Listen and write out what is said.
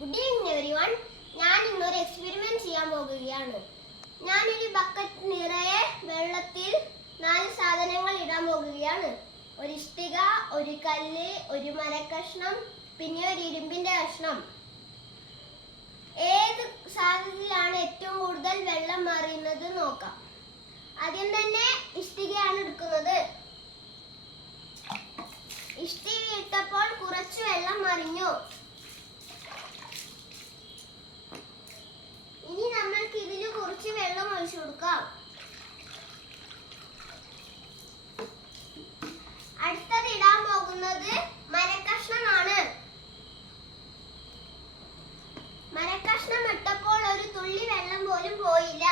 Good evening everyone. ഞാൻ ഇന്നൊരു experiment ചെയ്യാൻ പോകുകയാണ്. ഞാനൊരു ബക്കറ്റ് നിറയെ വെള്ളത്തിൽ 4 സാധനങ്ങൾ ഇടാൻ പോകുകയാണ്. ഒരു ഇഷ്ടിക, ഒരു കല്ല്, ഒരു മരക്കഷ്ണം, പിന്നെ ഒരു ഇരുമ്പിന്റെ കഷ്ണം. ഏത് സാധനത്തിലാണ് ഏറ്റവും കൂടുതൽ വെള്ളം മറിയുന്നത് നോക്കാം. ആദ്യം തന്നെ ഇഷ്ടികയാണ് എടുക്കുന്നത്. ഇഷ്ടിക ഇട്ടപ്പോൾ കുറച്ച് വെള്ളം മറിഞ്ഞു. ഇനി നമ്മൾക്ക് ഇതിൽ കുറച്ച് വെള്ളം ഒഴിച്ചു കൊടുക്കാം. അടുത്തത് ഇടാൻ പോകുന്നത് മരക്കഷ്ണമാണ്. മരക്കഷ്ണം ഇട്ടപ്പോൾ ഒരു തുള്ളി വെള്ളം പോലും പോയില്ല.